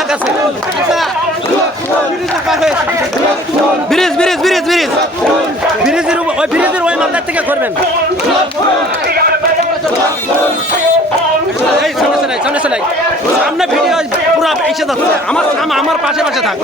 bag আছে bridge bridge bridge bridge ব্রিজের ওই মাথার থেকে করবেন এই সামনে চলাই সামনে ভিডিও পুরো এসে যাচ্ছে আমার পাশে পাশে থাক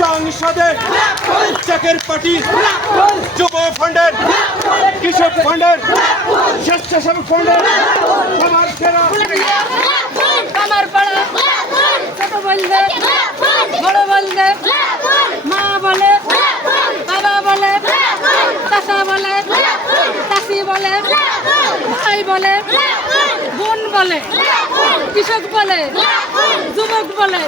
সংসদে চাকের পার্টি যুব ফান্ডের কৃষক ফান্ডের স্বেচ্ছাসেবক ফান্ডের সমাজ সেরা আমার পাড়া ছোট বললে বড় বললে মা বলে বাবা বলে চাচা বলে চাচি বলে ভাই বলে বোন বলে কৃষক বলে যুবক বলে